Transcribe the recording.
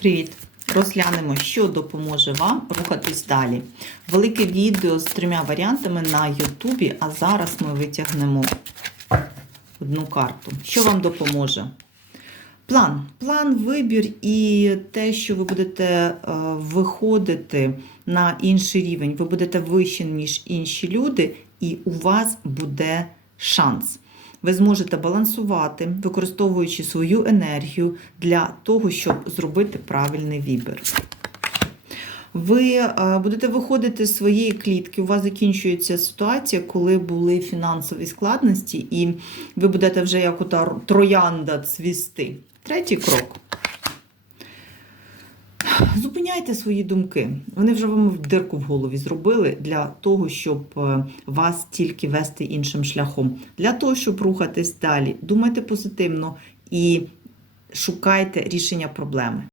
Привіт! Розглянемо, що допоможе вам рухатись далі. Велике відео з трьома варіантами на Ютубі, а зараз ми витягнемо одну карту. Що вам допоможе? План. План, вибір і те, що ви будете е, виходити на інший рівень, ви будете вище, ніж інші люди, і у вас буде шанс. Ви зможете балансувати, використовуючи свою енергію для того, щоб зробити правильний вибір. Ви е, будете виходити з своєї клітки. У вас закінчується ситуація, коли були фінансові складності, і ви будете вже як ота троянда цвісти. Третій крок. Зупиняйте свої думки. Вони вже вам дирку в голові зробили для того, щоб е, вас тільки вести іншим шляхом. Для того, щоб рухатись далі. Думайте позитивно і шукайте рішення проблеми.